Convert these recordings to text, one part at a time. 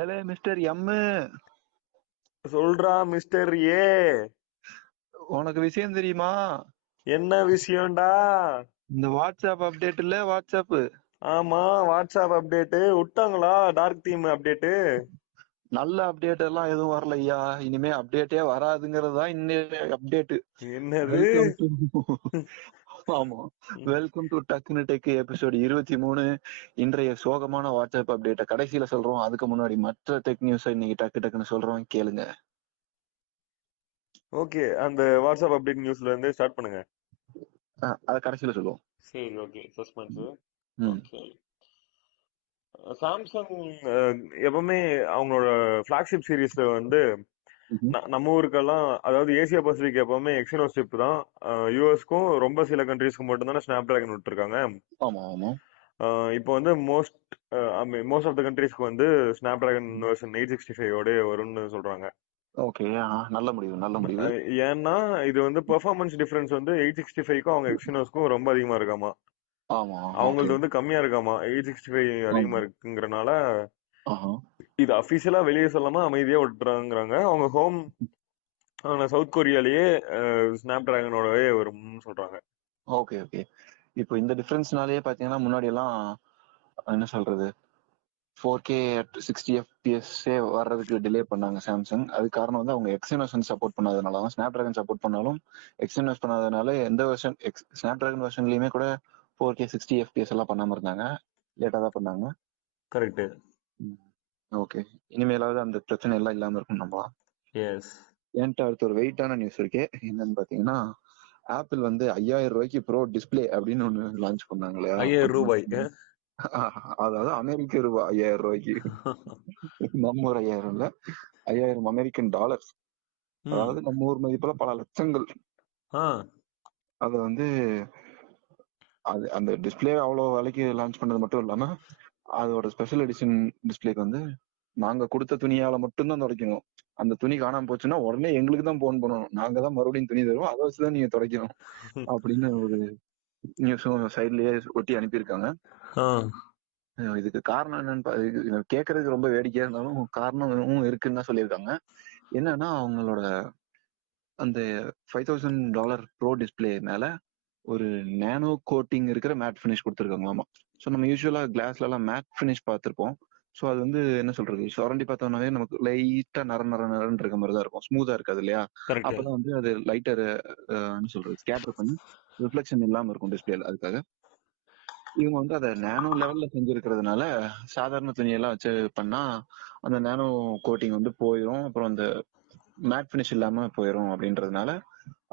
ஏலே mister M, சொல்றா mister A. உனக்கு விஷயம் தெரியுமா? என்ன விஷயம்டா? இந்த வாட்ஸ்அப் அப்டேட் இல்ல, வாட்ஸ்அப் ஆமா, வாட்ஸ்அப் அப்டேட் விட்டாங்களா? Dark theme update. நல்ல அப்டேட் எல்லாம் எதுவும் வரலையா. இனிமே அப்டேட்டே வராதுங்கிறது தான் இன்னைய அப்டேட். என்னது? வெல்கம் டு ஆமா, வெல்கம் டு டக்குனு டெக் எபிசோட் 23. இன்றைய சோகமான வாட்ஸ்அப் அப்டேட்டை கடைசியில சொல்றோம். அதுக்கு முன்னாடி மற்ற டெக் நியூஸ் இன்னைக்கு டக்கு டக்குன்னு சொல்றோம், கேளுங்க. ஓகே, அந்த வாட்ஸ்அப் அப்டேட் நியூஸ்ல இருந்து ஸ்டார்ட் பண்ணுங்க. அத கடைசியில சொல்லுவோம். சரி, ஓகே. சஸ்பென்ஸ். ம். ஓகே. சாம்சங் எப்பவுமே அவங்களோட பிளாக்ஷிப் சீரீஸ்ல வந்து ம்ஹும். நம்ம ஊருக்கெல்லாம், அதாவது ஏசியா பசிபிக் எப்பவுமே எக்ஸினோஸ் சிப் தான். யூஎஸ்க்கும் ரொம்ப சில கண்ட்ரீஸ்க்கு மட்டும் தானே ஸ்னாப் டிராகன் விட்டுருக்காங்க. ஆமா ஆமா. இப்போ வந்து மோஸ்ட் ஆஃப் த கண்ட்ரீஸ்க்கு வந்து ஸ்னாப் டிராகன் வெர்ஷன் 865 வரும்னு சொல்றாங்க. ஓகே, நல்ல முடிவு நல்ல முடிவு. ஏன்னா இது வந்து பெர்ஃபார்மன்ஸ் டிஃபரன்ஸ் வந்து 865க்கும் அவங்க எக்ஸினோஸ்க்கும் ரொம்ப அதிகமா இருக்காமா. ஆமா. ஓகே. அவங்களது வந்து கம்மியா இருக்காமா, 865 அதிகமா ஆமா. இருக்குங்கிறனால ஆஹா. இது அபிஷியலா வெளியே சொல்லாம அமைதியா விட்டுறாங்கிறாங்க. அவங்க ஹோம் சவுத் கொரியாலேயே ஸ்னாப் டிராகனோடவே வரும்னு சொல்றாங்க. Okay okay. இப்போ இந்த டிஃபரன்ஸ்னாலேயே பாத்தீங்கன்னா முன்னாடி எல்லாம் என்ன சொல்றது, 4K at 60 FPS வர்றதுக்கு டிலே பண்ணாங்க சாம்சங். அது காரணம் வந்து அவங்க எக்ஸினோஸ் வந்து சப்போர்ட் பண்ணாதனால தான். ஸ்னாப் டிராகன் சப்போர்ட் பண்ணாலும் எக்ஸினோஸ் பண்ணாதனால எந்த வெர்ஷன் ஸ்னாப் டிராகன் வெர்ஷன்லயுமே கூட 4K 60 FPS எல்லாம் பண்ணாம இருந்தாங்க. லேட்டா தான் பண்ணாங்க. கரெக்ட். ஓகே. இனிமேலாவது அந்த பிரச்சனை எல்லாம் இல்லாம இருக்கும் நம்பலாம். எஸ். என்கிட்ட அடுத்த ஒரு வெயிட்டான நியூஸ் இருக்கே. என்னன்னு பாத்தீங்கன்னா, ஆப்பிள் வந்து 5000 ரூபாய்க்கு ப்ரோ டிஸ்பிளே அப்படின்னு ஒண்ணு லான்ச் பண்ணாங்க இல்லையா? 5000 ரூபாய். அதாவது அமெரிக்க ரூபாய் 5000 ரூபாய்க்கு. நம்ம ஊர் 5000 இல்ல, 5000 அமெரிக்கன் டாலர்ஸ். ம். அதாவது நம்ம ஊர் மதிப்புல பல லட்சங்கள். ஆ. அது வந்து அது அந்த டிஸ்பிளே அவ்வளவு விலைக்கு லான்ச் பண்ணது மட்டும் இல்லாம, அதோட ஸ்பெஷல் எடிஷன் டிஸ்பிளேக்கு வந்து நாங்க கொடுத்த துணியால மட்டும்தான் துடைக்கணும். அந்த துணி காணாம போச்சுன்னா உடனே எங்களுக்கு தான் போன் பண்ணணும். நாங்க தான் மறுபடியும் துணி தருவோம், அதை வச்சுதான் நீங்க துடைக்கணும் அப்படின்னு ஒரு நியூஸும் சைட்லயே ஒட்டி அனுப்பியிருக்காங்க. ஆ. இதுக்கு காரணம் என்னன்னு இது கேட்கறதுக்கு ரொம்ப வேடிக்கையா இருந்தாலும் காரணமும் இருக்குன்னு தான் சொல்லியிருக்காங்க. என்னன்னா அவங்களோட அந்த $5000 ப்ரோ டிஸ்பிளே மேல ஒரு நேனோ கோட்டிங் இருக்கிற மேட் ஃபினிஷ் கொடுத்துருக்காங்களாமா. ஸோ நம்ம யூஸ்வலா கிளாஸ்ல எல்லாம் மேட் ஃபினிஷ் பார்த்திருப்போம். ஸோ அது வந்து என்ன சொல்றது, சுரண்டி பார்த்தோம்னாவே நமக்கு லைட்டா நர நர நரன்னு இருக்க மாதிரி தான் இருக்கும், ஸ்மூதா இருக்காது இல்லையா? கரெக்ட். அப்பதான் வந்து அது லைட்டர் என்ன சொல்றது, ஸ்கேட்டர் பண்ணி ரிஃப்ளெக்ஷன் இல்லாம இருக்கும் டிஸ்பிளேல. அதுக்காக இவங்க வந்து அதை நேனோ லெவல்ல செஞ்சிருக்கிறதுனால சாதாரண துணியெல்லாம் வச்சு பண்ணா அந்த நேனோ கோட்டிங் வந்து போயிடும், அப்புறம் அந்த மேட் ஃபினிஷ் இல்லாம போயிடும் அப்படின்றதுனால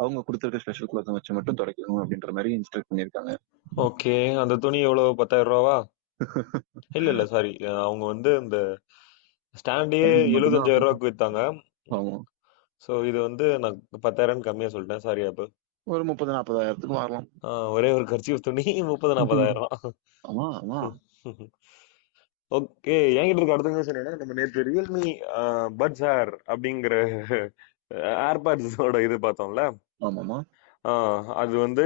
அவங்க கொடுத்துருக்க ஸ்பெஷல் கிளாத் வச்சு மட்டும் துடைக்கணும் அப்படின்ற மாதிரி இன்ஸ்ட்ரக்ட் பண்ணியிருக்காங்க. ஓகே, அந்த துணி எவ்வளவு? 10,000 ரூபாவா? இல்ல இல்ல, சாரி. அவங்க வந்து இந்த ஸ்டாண்டே எனக்கு மட்டும்தான். 75,000 ரூபாய்க்கு வித்தாங்க. ஆமா, சோ இது வந்து நான் 10,000 கம்மியா சொல்லிட்டேன், சாரி. அப்ப ஒரு 30,000-40,000 வரலாம். ஒரே ஒரு கர்ச்சீஃப் துணி 30,000-40,000. ஆமா ஆமா. ஓகே, என்கிட்ட இருக்க அடுத்த நியூஸ் என்னன்னா, நம்ம நேற்று ரியல்மி பட்ஸ் ஏர் அப்படிங்கிற ஏர்பாட்ஸோட இது பார்த்தோம்ல. ஆமாமா. அது வந்து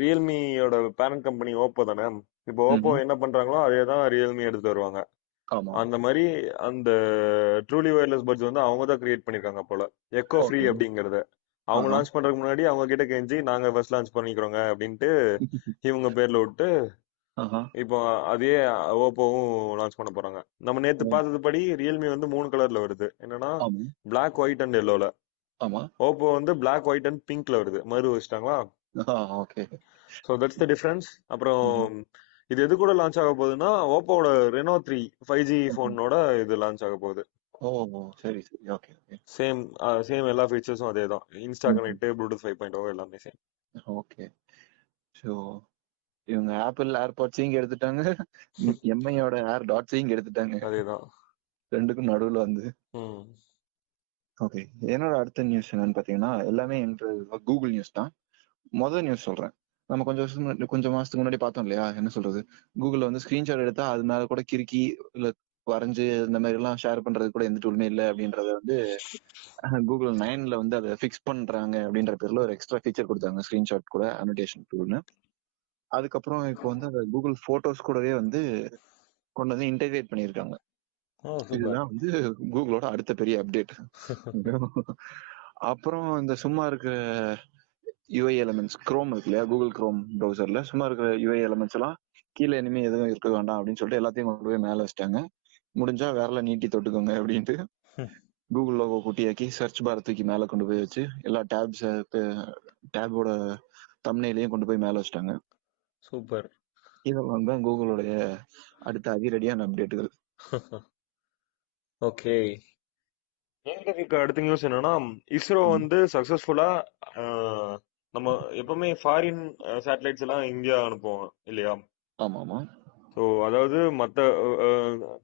ரியல்மியோட பேரண்ட் கம்பெனி ஓப்போ தானே. இப்போ ஓப்போ ம். என்ன பண்றாங்களோ அதே தான் ரியல்மி எடுத்து வருவாங்க. ஆமா. அந்த மாதிரி அந்த ட்ரூலி வயர்லெஸ் பட்ஸ் வந்து அவங்க தான் கிரியேட் பண்ணிருக்காங்க போல, எக்கோ ஃப்ரீ ஓகே. அப்படிங்கறத. அவங்க ஆஹா. லான்ச் பண்றதுக்கு முன்னாடி அவங்க கிட்ட கெஞ்சி நாங்க ஃபர்ஸ்ட் லான்ச் பண்ணிக்கிறோங்க அப்படின்ட்டு இவங்க பேர்ல விட்டு ஆஹா. இப்போ அதே ஓப்போவும் லான்ச் பண்ண போறாங்க. நம்ம நேத்து ஓ, பார்த்தது படி ரியல்மி வந்து 3 கலர்ல வருது. என்னன்னா ஆமா. பிளாக், ஒயிட் அண்ட் எல்லோல. ஆமா. ஓப்போ வந்து பிளாக், ஒயிட் அண்ட் பிங்க்ல வருது. மறு வச்சிட்டாங்களா? Okay. So that's the difference. அப்புறம் ம்ஹும். இது எது கூட லான்ச் ஆக போகுதுன்னா, ஓப்போட ரெனோ 3 5G ம்ஹும். போனோட இது லான்ச் ஆக போகுது. ஓ சரி சரி. Okay okay. சேம் சேம் எல்லா ஃபீச்சர்ஸும் அதே தான். இன்ஸ்டா ம்ஹும். கனெக்ட், ப்ளூடூத் 5.0 எல்லாமே சேம். ஓகே. ஸோ இவங்க ஆப்பிள் ஏர்பாட்ஸையும் இங்க எடுத்துட்டாங்க, எம்ஐயோட ஏர் டாட்ஸையும் இங்க எடுத்துட்டாங்க. அதே தான். ரெண்டுக்கும் நடுவுல வந்து. ம். ஓகே. என்னோட அடுத்த நியூஸ் என்னன்னு பாத்தீங்கன்னா, எல்லாமே கூகுள் நியூஸ் தான். முதல் நியூஸ் சொல்றேன். நம்ம கொஞ்சம் மாசத்துக்கு முன்னாடி பார்த்தோம் இல்லையா, என்ன சொல்றது, கூகுள்ல வந்து ஸ்கிரீன்ஷாட் எடுத்தா அது மேல கூட கிறுக்கி இல்ல வரைஞ்சு இந்த மாதிரி எல்லாம் ஷேர் பண்றது கூட எந்த டூலுமே இல்லை அப்படின்றத வந்து கூகுள் 9ல வந்து அதை ஃபிக்ஸ் பண்றாங்க அப்படின்ற பேர்ல ஒரு எக்ஸ்ட்ரா ஃபீச்சர் கொடுத்தாங்க, ஸ்கிரீன்ஷாட் கூட அனோடேஷன் டூல்னு. அதுக்கப்புறம் இப்போ வந்து அதை கூகுள் போட்டோஸ் கூடவே வந்து கொண்டு வந்து இன்டெகிரேட் பண்ணியிருக்காங்க. சூப்பர். இதுதான் வந்து கூகுளோட அடுத்த பெரிய அப்டேட். அப்புறம் இந்த சும்மா இருக்கிற யூஐ எலமெண்ட்ஸ் குரோம் இருக்கு இல்லையா, கூகுள் குரோம் ப்ரௌசர்ல சும்மா இருக்கிற யூஐ எலமெண்ட்ஸ் எல்லாம் கீழே இனிமே எதுவும் இருக்க வேண்டாம் அப்படின்னு சொல்லிட்டு எல்லாத்தையும் கொண்டு போய் மேல வச்சிட்டாங்க. முடிஞ்சா விரல நீட்டி தொட்டுக்கோங்க அப்படின்ட்டு கூகுள் லோகோ குட்டியாக்கி சர்ச் பார் தூக்கி மேல கொண்டு போய் வச்சு எல்லா டேபோட தம்ப்நெயிலையும் கொண்டு போய் மேல வச்சிட்டாங்க. சூப்பர். இதெல்லாம் தான் கூகுளோடைய அடுத்த அதிரடியான அப்டேட்டுகள். ஓகே. எங்களுக்கு அடுத்த நியூஸ் என்னன்னா, இஸ்ரோ வந்து சக்சஸ்ஃபுல்லா நம்ம எப்பவுமே ஃபாரின் சேட்டலைட்ஸ் எல்லாம் இந்தியா அனுப்புவோம் இல்லையா? ஆமா ஆமா ஸோ அதாவது மற்ற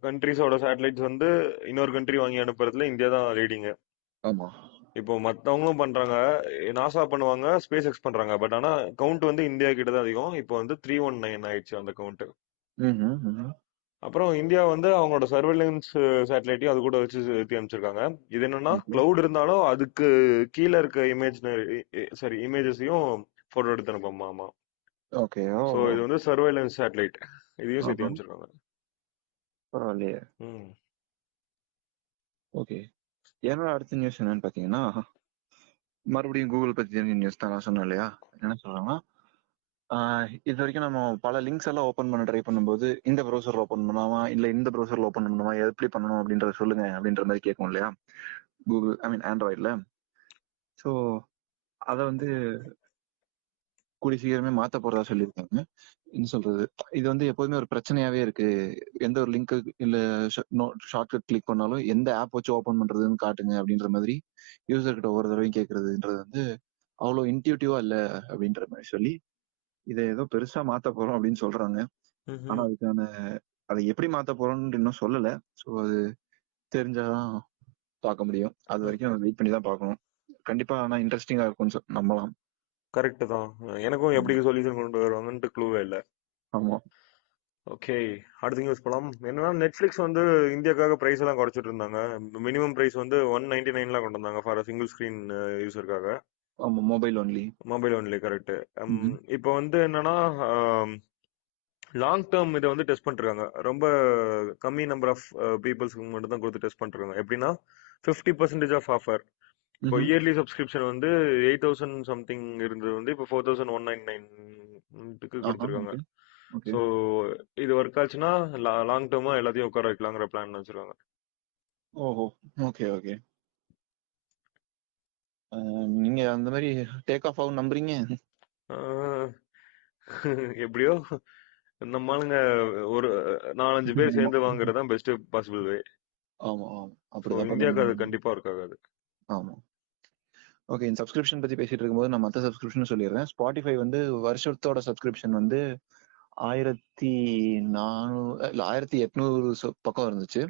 கண்ட்ரிஸோட சேட்டலைட்ஸ் வந்து இன்னொரு கண்ட்ரி வாங்கி அனுப்புறதுல இந்தியா தான் லீடிங். ஆமா. இப்போ மத்தவங்களும் பண்றாங்க, நாசா பண்ணுவாங்க, ஸ்பேஸ் எக்ஸ் பண்றாங்க. பட் ஆனா கவுண்ட் வந்து இந்தியா கிட்ட தான் அதிகம். இப்போ வந்து 319 ஆயிடுச்சு அந்த கவுண்ட். அப்புறம் இந்தியா வந்து அவங்களோட சர்வேலன்ஸ் சேட்டலைட்டையும் அது கூட வச்சு ஏற்றி அமைச்சிருக்காங்க. இது என்னன்னா, கிளவுட் இருந்தாலும் அதுக்கு கீழே இருக்க இமேஜஸையும் போட்டோ எடுத்து அனுப்பமாமா. ஓகே. ஸோ இது வந்து சர்வேலன்ஸ் சேட்டலைட், இதையும் சேர்த்து அமைச்சிருக்காங்க. பரவாயில்லையே. ம். ஓகே. என்னோட அடுத்த நியூஸ் என்னன்னு பாத்தீங்கன்னா, மறுபடியும் கூகுள் பத்தி தெரிஞ்ச நியூஸ் தான். நான் சொன்னேன் இல்லையா, என்ன சொல்றாங்கன்னா, இது வரைக்கும் நம்ம பல லிங்க்ஸ் எல்லாம் ஓபன் பண்ண ட்ரை பண்ணும்போது இந்த ப்ரௌசர்ல ஓபன் பண்ணாமா இல்ல இந்த ப்ரௌசர்ல ஓபன் பண்ணணுமா, எப்படி பண்ணணும் அப்படின்றத சொல்லுங்க அப்படின்ற மாதிரி கேட்கும் இல்லையா கூகுள், ஐ மீன் ஆண்ட்ராய்ட்ல. ஸோ அதை வந்து கூடி சீக்கிரமே மாத்த போறதா சொல்லியிருக்காங்க. என்ன சொல்றது, இது வந்து எப்போதுமே ஒரு பிரச்சனையாவே இருக்கு. எந்த ஒரு லிங்க் இல்ல ஷார்ட்கட் கிளிக் பண்ணாலும் எந்த ஆப் வச்சு ஓபன் பண்றதுன்னு காட்டுங்க அப்படின்ற மாதிரி யூசர் கிட்ட ஒவ்வொரு தடவையும் கேட்கறதுன்றது வந்து அவ்வளவு இன்ட்யூட்டிவா இல்ல அப்படின்ற மாதிரி சொல்லி இதை ஏதோ பெருசா மாத்த போறோம் அப்படின்னு சொல்றாங்க. ஆனா அதுக்கான அதை எப்படி மாத்த போறோம்னு இன்னும் சொல்லல. ஸோ அது தெரிஞ்சாதான் பார்க்க முடியும். அது வரைக்கும் வெயிட் பண்ணி தான் பார்க்கணும். கண்டிப்பா ஆனா இன்ட்ரெஸ்டிங்கா இருக்கும்னு நம்பலாம். கரெக்ட் தான். எனக்கும் எப்படி சொல்யூஷன் கொண்டு வருவாங்கன்ட்டு க்ளூவே இல்ல. ஆமா. ஓகே. அடுத்த நியூஸ் போலாம். என்னன்னா, நெட்ஃபிளிக்ஸ் வந்து இந்தியாக்காக பிரைஸ் எல்லாம் குறைச்சிட்டு இருந்தாங்க. மினிமம் பிரைஸ் வந்து 199 கொண்டு வந்தாங்க ஃபார் சிங்கிள் ஸ்கிரீன் யூசருக்காக. ஆமா, mobile only. Mobile only, correct. இப்போ வந்து என்னன்னா, லாங் டேர்ம் இதை வந்து டெஸ்ட் பண்ணிருக்காங்க. ரொம்ப கம்மி நம்பர் ஆஃப் பீப்புள்ஸ்க்கு மட்டும் தான் கொடுத்து டெஸ்ட் பண்ணிருக்காங்க. எப்படின்னா 50% ஆஃப் ஆஃபர். இப்போ இயர்லி சப்ஸ்கிரிப்ஷன் வந்து 8000 சம்திங் இருந்தது வந்து இப்போ 4199 கொடுத்துருக்காங்க. ஸோ இது ஒர்க் ஆச்சுன்னா லாங் டேர்மா எல்லாத்தையும் உட்கார வைக்கலாங்கிற பிளான் வச்சிருக்காங்க. ஓஹோ. Okay okay. நீங்க அந்த மாதிரி டேக் ஆஃப் ஆகும் நம்புறீங்க? எப்படியோ நம்ம ஆளுங்க ஒரு 4-5 பேர் சேர்ந்து வாங்குறது தான் பெஸ்ட் பாசிபிள் வே. ஆமா ஆமா, ஸோ அப்படிதான் இந்தியாவுக்கு அது பண்ணணும். கண்டிப்பா ஒர்க் ஆகாது. ஆமா. ஓகே, இந்த சப்ஸ்கிரிப்ஷன் பத்தி பேசிட்டு இருக்கும்போது நான் மற்ற சப்ஸ்கிரிப்ஷன் சொல்லிடுறேன். ஸ்பாட்டிஃபை வந்து வருஷத்தோட சப்ஸ்கிரிப்ஷன் வந்து 1400 இல்ல 1800 பக்கம் இருந்துச்சு.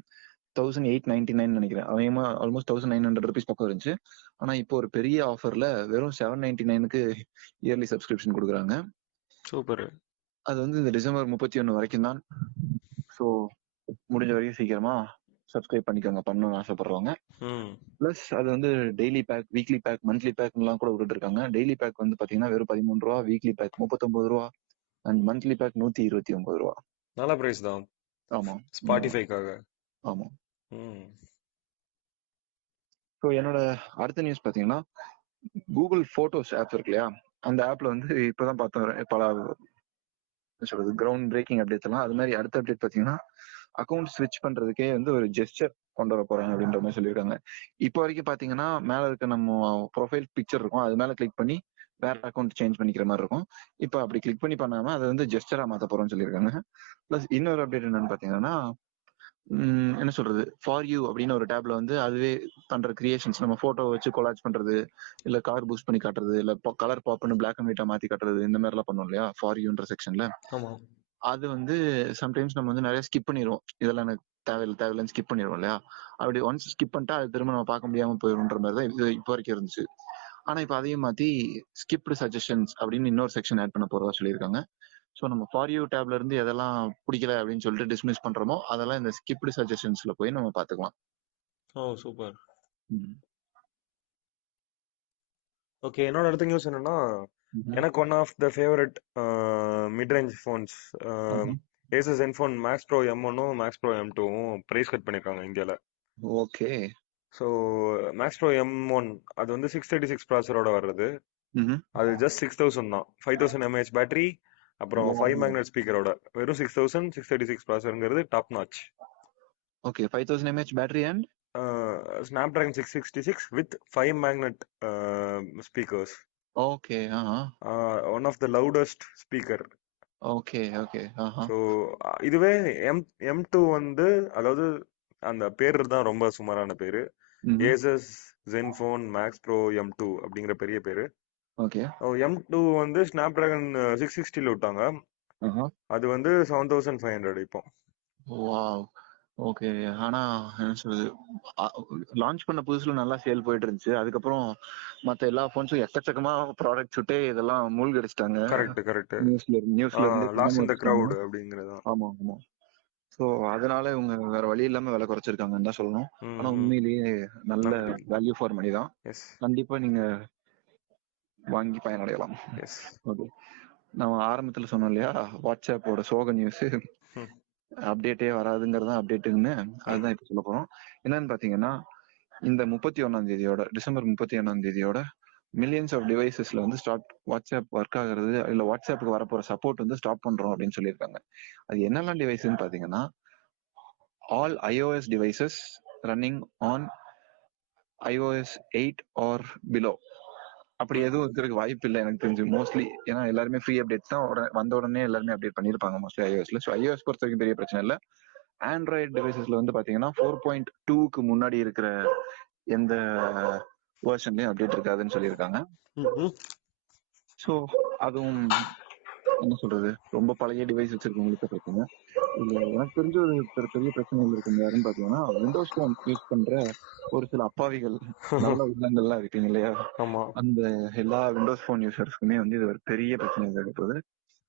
1899 நினைக்கிறேன். அவன் ஆல்மோஸ்ட் 1900 ருபீஸ் பக்கம் இருந்துச்சு. ஆனா இப்போ ஒரு பெரிய ஆஃபர்ல வெறும் 799க்கு இயர்லி சப்ஸ்கிரிப்ஷன் கொடுக்குறாங்க. சூப்பர். அது வந்து இந்த டிசம்பர் 31 வரைக்கும் தான். ஸோ முடிஞ்ச வரைக்கும் சீக்கிரமா சப்ஸ்கிரைப் பண்ணிக்கோங்க பண்ணணும்னு ஆசைப்படுறவங்க. பிளஸ் அது வந்து daily pack, weekly pack, monthly pack எல்லாம் கூட விட்டுட்டு இருக்காங்க. டெய்லி பேக் வந்து பாத்தீங்கன்னா வெறும் 13 ரூபா, வீக்லி பேக் 39 ரூபா, அண்ட் மந்த்லி பேக் 129 ரூபா. நல்ல பிரைஸ் தான். ஆமா, ஸ்பாட்டிஃபைக்காக. ஆமா. ஸோ என்னோட அடுத்த நியூஸ் பாத்தீங்கன்னா, கூகுள் போட்டோஸ் ஆப் இருக்கு இல்லையா, அந்த ஆப்ல வந்து இப்பதான் பார்த்தோம் பல சொல்றது கிரவுண்ட் பிரேக்கிங் அப்டேட்ஸ் எல்லாம். அது மாதிரி அடுத்த அப்டேட் பாத்தீங்கன்னா அக்கௌண்ட் ஸ்விட்ச் பண்றதுக்கே வந்து ஒரு ஜெஸ்டர் கொண்டு வர போறாங்க அப்படின்ற மாதிரி சொல்லியிருக்காங்க. இப்போ வரைக்கும் பாத்தீங்கன்னா மேல இருக்க நம்ம ப்ரொஃபைல் பிக்சர் இருக்கும், அது மேல கிளிக் பண்ணி வேற அக்கௌண்ட் சேஞ்ச் பண்ணிக்கிற மாதிரி இருக்கும். இப்போ அப்படி கிளிக் பண்ணி பண்ணாம அதை வந்து ஜெஸ்டரா மாத்த போறோம்னு சொல்லியிருக்காங்க. பிளஸ் இன்னொரு அப்டேட் என்னன்னு பாத்தீங்கன்னா, என்ன சொல்றது, ஃபார் யூ அப்படின்னு ஒரு டேப்ல வந்து அதுவே பண்ற கிரியேஷன்ஸ், நம்ம போட்டோ வச்சு கொலாஜ் பண்றது, இல்ல கார் பூஸ்ட் பண்ணி காட்டுறது, இல்ல கலர் பாப்னு பிளாக் அண்ட் ஒயிட்டா மாத்தி காட்டுறது, இந்த மாதிரி எல்லாம் பண்ணுவோம் இல்லையா ஃபார் யூன்ற செக்ஷன்ல. அது வந்து சம்டைம்ஸ் நம்ம வந்து நிறைய ஸ்கிப் பண்ணிடுவோம். இதெல்லாம் எனக்கு தேவையில்லைன்னு ஸ்கிப் பண்ணிடுவோம் இல்லையா. அப்படி ஒன்ஸ் ஸ்கிப் பண்ணிட்டா அது திரும்ப நம்ம பார்க்க முடியாம போயிருன்ற மாதிரி தான் இது இப்போ வரைக்கும் இருந்துச்சு. ஆனா இப்போ அதையும் மாத்தி ஸ்கிப்டு சஜஷன்ஸ் அப்படின்னு இன்னொரு செக்ஷன் ஆட் பண்ண போறதா சொல்லியிருக்காங்க. ஸோ நம்ம ஃபார் யூ டேப்ல இருந்து எதெல்லாம் பிடிக்கல அப்படின்னு சொல்லிட்டு டிஸ்மிஸ் பண்றோமோ அதெல்லாம் இந்த ஸ்கிப்டு சஜஷன்ஸ்ல போய் நம்ம பாத்துக்கலாம். ஓ சூப்பர். ஓகே. என்னோட அடுத்த நியூஸ் என்னன்னா, எனக்கு one of the favourite mid range phones Asus Zenfone Max Pro M1ம் Max Pro M2வும் பிரைஸ் கட் பண்ணிருக்காங்க இந்தியால. Okay. So maths bro M1 அது வந்து 636 ப்ராசரோட வர்றது. அது ஜஸ்ட் 6000 தான். 5000 mAh பேட்டரி, அப்புறம் 5 மேக்னெட் ஸ்பீக்கரோட வெறும் 6000 636 ப்ராசருங்கிறது top notch. Okay, 5000 mAh battery and Snapdragon 666 with 5 magnet speakers. Okay. One of the loudest speaker. Okay okay. So இதுவே M2 வந்து, அதாவது அந்த பேர் தான் ரொம்ப சுமாரான பேரு. Asus Zenfone Max Pro M2 அப்படிங்கிற பெரிய பேரு. ஓகே. M2 வந்து ஸ்னாப்டிராகன் 660ல விட்டாங்க. அது வந்து 7500 இப்போ. வாவ். ஓகே. ஆனா என்ன சொல்றது, லான்ச் பண்ண புதுசுல நல்லா சேல் போயிட்டு இருந்துச்சு. அதுக்கப்புறம் மத்த எல்லா போன்ஸும் எக்கச்சக்கமா ப்ராடக்ட் சுட்டே இதெல்லாம் மூழ்கடிச்சிட்டாங்க. கரெக்ட். நியூஸ்ல இருந்து லாஸ் இன் தி கிரவுட் அப்படிங்கிறது. ஆமா. சோ அதனால இவங்க வேற வழி இல்லாம விலை குறைச்சிருக்காங்கன்னு தான் சொல்லணும். ஆனா உண்மையிலேயே நல்ல வேல்யூ ஃபார் மணி தான். கண்டிப்பா நீங்க வாங்கி பயனடையலாம். ஓகே. நம்ம ஆரம்பத்துல சொன்னோம் இல்லையா, வாட்ஸ்அப்போட சோக நியூஸ் அப்டேட்டே வராதுங்கிறது தான் அப்டேட்டுன்னு. அதுதான் இப்ப சொல்ல போறோம். என்னன்னு பாத்தீங்கன்னா, இந்த 31 டிசம்பர் 31 மில்லியன்ஸ் ஆஃப் டிவைசஸ்ல வந்து வாட்ஸ்அப் ஒர்க் ஆகுறது, இல்ல வாட்ஸ்அப்புக்கு வரப்போற சப்போர்ட் வந்து ஸ்டாப் பண்றோம் அப்படின்னு சொல்லியிருக்காங்க. அது என்னெல்லாம் டிவைஸ்ன்னு பாத்தீங்கன்னா, all iOS devices running on iOS 8 or below. அப்படி எதுவும் இருக்கிறதுக்கு வாய்ப்பு இல்லை எனக்கு தெரிஞ்சு, மோஸ்ட்லி. ஏன்னா எல்லாருமே ஃப்ரீ அப்டேட் தான் வந்த உடனே எல்லாருமே அப்டேட் பண்ணிருப்பாங்க மோஸ்ட்லி iOSல. ஸோ iOS பொறுத்த வரைக்கும் பெரிய பிரச்சனை இல்லை. ஆண்ட்ராய்டு டிவைசஸ்ல வந்து பாத்தீங்கன்னா 4.2க்கு முன்னாடி இருக்கிற எந்த வெர்ஷன்லயும் அப்டேட் இருக்காதுன்னு சொல்லியிருக்காங்க. ஸோ அதுவும் என்ன சொல்றது, ரொம்ப பழைய டிவைஸ் வச்சிருக்கவங்களுக்கு பிரச்சனை. இதுல எனக்கு தெரிஞ்ச ஒரு பெரிய பிரச்சனைகள் இருக்கும் யாருன்னு பாத்தீங்கன்னா, விண்டோஸ் போன் யூஸ் பண்ற ஒரு சில அப்பாவிகள், நல்ல உள்ளங்கள்லாம் இருக்கீங்க இல்லையா, அந்த எல்லா விண்டோஸ் போன் யூசர்ஸ்க்குமே வந்து இது ஒரு பெரிய பிரச்சனை இருக்கப்போகுது.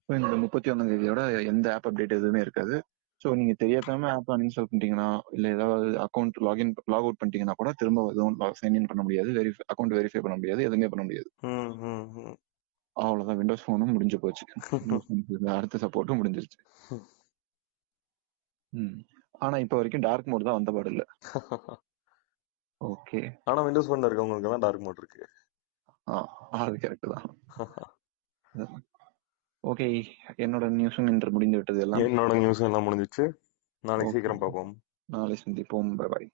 இந்த 31 எந்த ஆப் அப்டேட் எதுவுமே இருக்காது. ஸோ நீங்க தெரியாம ஆப் அன்இன்ஸ்டால் பண்ணிட்டீங்கன்னா, இல்ல ஏதாவது அக்கௌண்ட் லாக் அவுட் பண்ணிட்டீங்கன்னா கூட திரும்ப எதுவும் சைன்இன் பண்ண முடியாது, அக்கௌண்ட் வெரிஃபை பண்ண முடியாது, எதுவுமே பண்ண முடியாது. அவ்வளவுதான், விண்டோஸ் போனும் முடிஞ்சு போச்சு. அடுத்த சப்போர்ட்டும் முடிஞ்சிருச்சு. ஆனா இப்ப வரைக்கும் டார்க் மோட் தான் வந்த பாடு இல்ல. ஓகே. ஆனா விண்டோஸ் போன்ல இருக்கவங்களுக்கு எல்லாம் டார்க் மோட் இருக்கு. அது கரெக்ட் தான். ஓகே, என்னோட நியூஸும் இன்று முடிந்து விட்டது. என்னோட நியூஸும் எல்லாம் முடிஞ்சிச்சு. நாளைக்கு சீக்கிரம் பார்ப்போம். நாளை சந்திப்போம். பை.